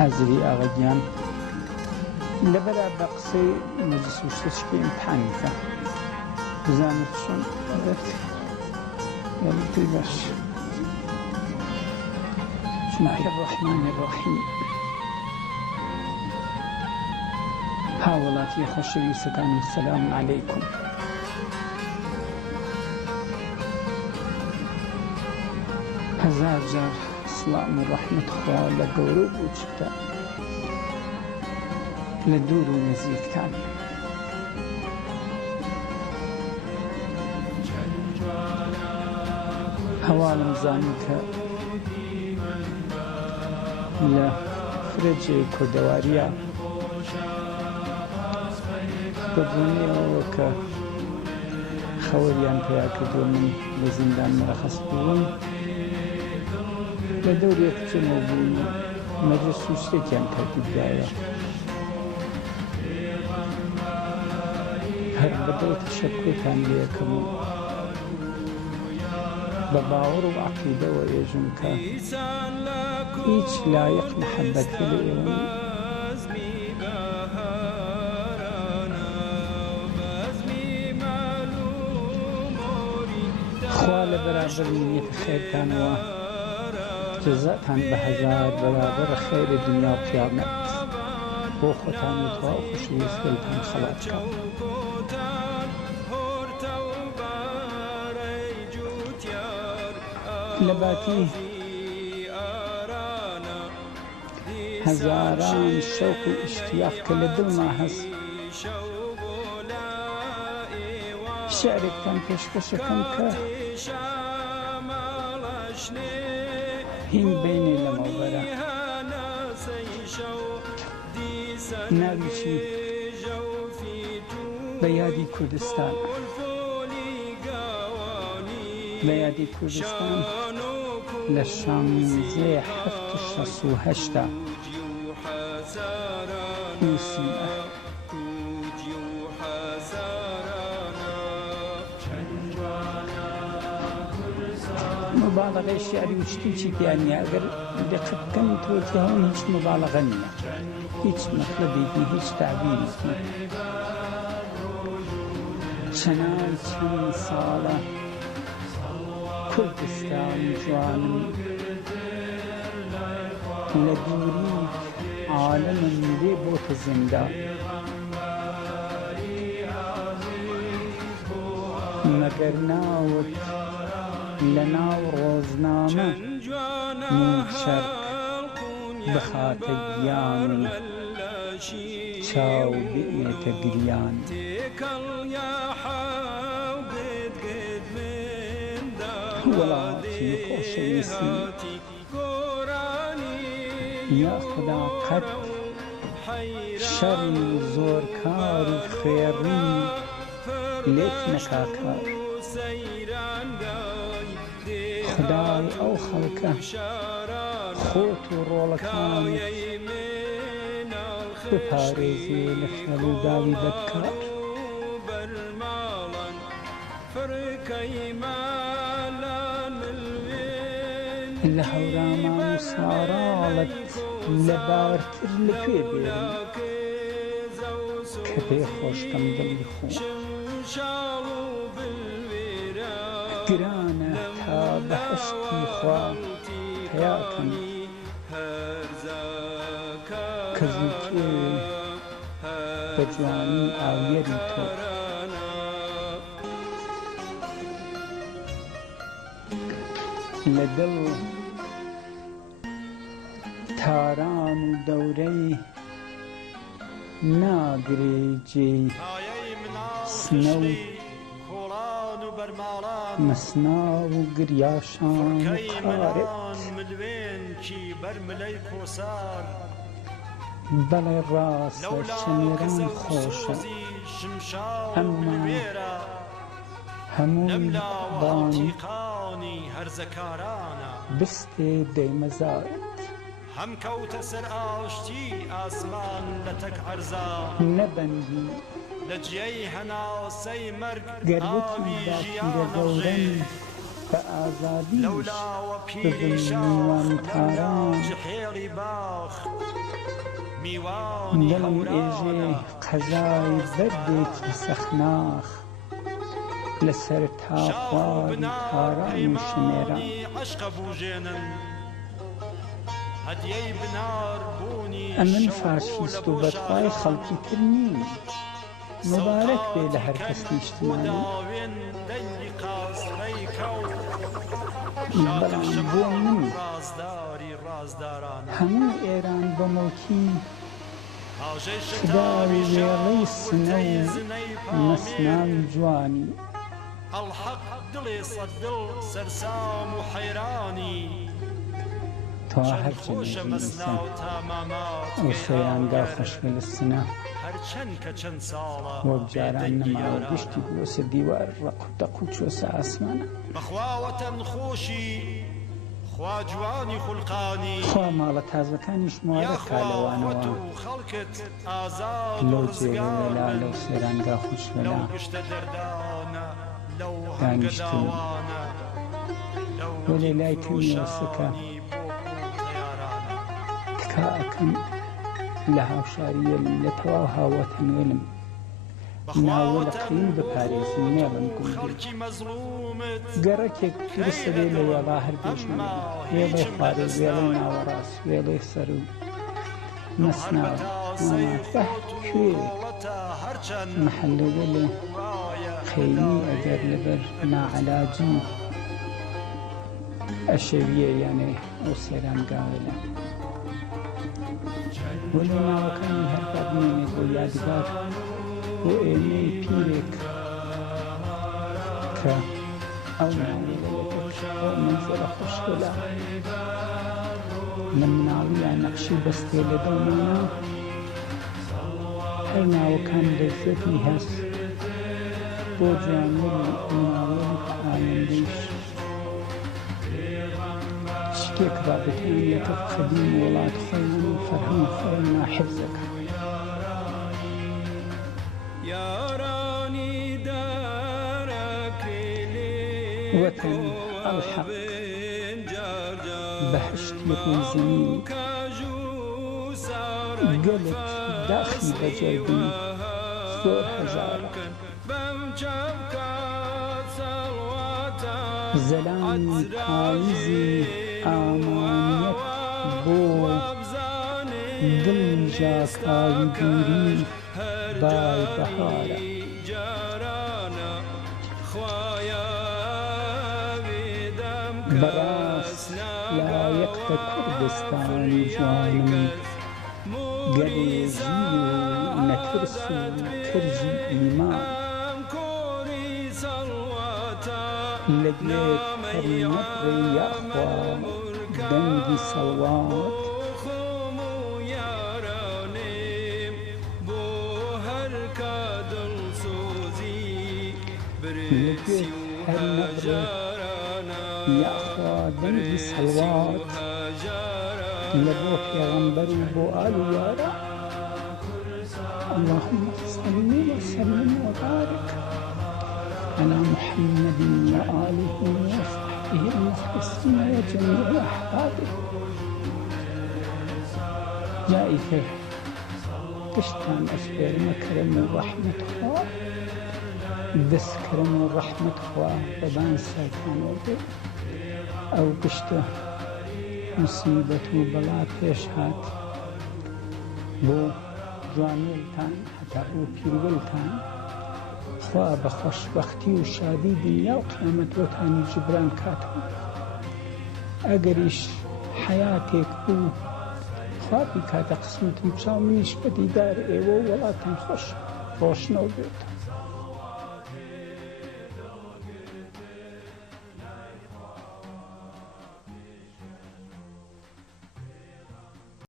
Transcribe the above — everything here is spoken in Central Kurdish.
حاضری ئاغاگیان لەبەرا بە قسەی مەجلیس وشتەچکی ئیمتحان بکە بزانێت چۆن بێت یاریتی باش. بسم الله الرحمن الرحیم. هاوڵاتی خۆشەویستەکانم سەلام عەلەیکوم. هەزار جار سڵام و ڕەحمەت خوا لە گەورە و بچووکە لە دوور و نزیکتان. هەواڵم زانی کە لە فرەجێ کۆدەواریە بەبوونیەوە کە خەوەریان پێیا کردووە من لە زیندان مەرەخەس بووم لە دەورێک چۆنەوە بووم مەجلیس و شتێکیان کردایە هەر بەدڵ تەشەککوتان لێ یەکەم و بە باوەڕ و عەقیدەوە ئێژم کە هیچ لایق مەحەبەتی لە ئێوە خوا لە بەرابەر نیەتە خێرتانەوە جەزاتان بە هەزار بەرابەر خێرە دنیا و قیامەت بۆ خۆتان و تەواو خۆشەویستیتان خەڵات بکات. لە باتی هەزاران شەوق و ئیشتیاق کە لە دڵما هەست شعرێکتان پێشکەشەکەم کە هین بینێ لەمەوبەرە ناویشی بە یادی کوردستان بە یادی کوردستان لە 16/7/68 نووسیمە. مبالغەی شیعری و شتێکی تیان نییە ئەگەر دقت بکەن تۆتیاون هیچ مبالغە نییە هیچ مەطلبێکی هیچ تعبیرێکی چەند ساڵە کوردستان جوانم لە دووری عالەمم لێ بۆتە زیندان مەگەر ناوت لە ناو ڕۆژنامە موشەرک بخاتە گیان و چاو بئێتە گریان. وڵاتی خۆشەویستی یا خدا قەت شەڕی زۆرکار و خێڕی لێت نەکاکار. خدای ئەو خەڵکە خۆت و ڕۆڵەکانت بپارێزێ لە خێڵ و داوی بەدکار. لە هەورامان و ساراڵت لەبارتر لەکوێ بێرم کە پێ خۆشکەم دڵی خۆم. گرانە تا بەهەشتی خوا پەیاکەم کە زووتێ بە جوانی ئاویەری تۆ. لە دڵ تاران و دەورەی ناگرێ جێی سنە و مەسناو و گریاشان و قارت. بەڵێ ڕاستە شەمێران خۆشە ئەمما هەمووی بانی بستێ دەیمەزارت. هەم کەوتە سەر ئاشتی ئاسمان لە تەک عەرزان نەبەندی لە جێی هەناسەی مەرگ گەروتی باپیرە گەورەن بە ئازادیش ببن میوان تاران. میوانی دڵم ئێژێ قەزای بەردێکی سەخناخ لەسەر تاقواری هاران و شمێران ئەمن فاشیست و بەدخوای خەڵکی تر نیم مبارەک بێ لە هەر کەس نیشتمانی بەڵام بۆ من هەموو ئێران بە مڵکی فداوی وێڵەی سنە و مەسناوی جوانی تا هەرچەند ئەو سەیرانگا خۆشکە لە سنە وەک جاران نەماوە گشتی بووسە دیوار ڕەقوتەق و چۆسە ئاسمانە خوا ماڵە تازەکانی شمارەکا لەوانەوە لەو جێوەلا لەو سەیرانگا خۆشکەلا دانیشتون وە لێ لای کەمیوەسەکە تکا ئەکەم لە هاوشاریەلم لە تەواو هاوەتەنوێلم ناوە لە قین بپارێزم مێڵم گوندی گەڕەکێک درسە بێ لە وێڵا هەر بێژمە وێڵێ خوارێ وێڵەی ناوەڕاست وێڵەی سەر و مەسناوە ماماتە کوێ محەلەوە لێ خەیمی ئەگەر لەبەر ناعەلاجی ئەشەویە یانێ ئەو سێرانگاوێلە وەلی ناوەکانی هەردا بمێنێ بۆ یادگار بۆ ئێمەی پیرێک کە ئەو ناوێلەیەکە ئەو منزەرە خۆشگەلە من ناویان نەقشی بەستێ لە دڵمانە هەر ناوەکان لەزەتی هەست بۆ جوانوەلی ناوێلی ئایندەیش شتێک رابطەی لەگەڵ قەدیم وڵات خۆیان و فەرهەنگ خۆیان ناحیفزەکە وەتەن ئەڵحەق بەهشتی ڕووی زەمین گەلێک داخی بەجێبوون زۆر هەزارە زەلامی پاییزی ئامانیەت بۆ دڵی ژاکاوی دووری بای بەهارە بەڕاست لایەقتە کوردستانی جوانم گەلێژی و نەترس و کرژی ئیمان لەگوێک هەرمەڕێ یاخوا دەنگی سەڵوات لەگوێک هەرمەڕێ یاخوا دەنگی سەڵوات لە بۆ پێغەمبەر و بۆ ئال و یارە اللهم صل وسلم وبارك على محمد وآله وصحبه المخلصين وجميع أحبابه جائزة تشتان أسبير مكرم ورحمة الله دس كرم ورحمة الله ببان ساكان وبي أو قشته مصيبة وبلا پیش هات بو جوانيلتان حتى بو پیرولتان خوا بە خۆشبەختی و شادی دنیا و قیامەت بۆتانی جبران کاتەوە ئەگەریش حەیاتێک بوو خوا بیکاتە قسمەتم چاو منیش بە دیدار ئێوە و وڵاتان خۆش ڕۆشنەو بێتە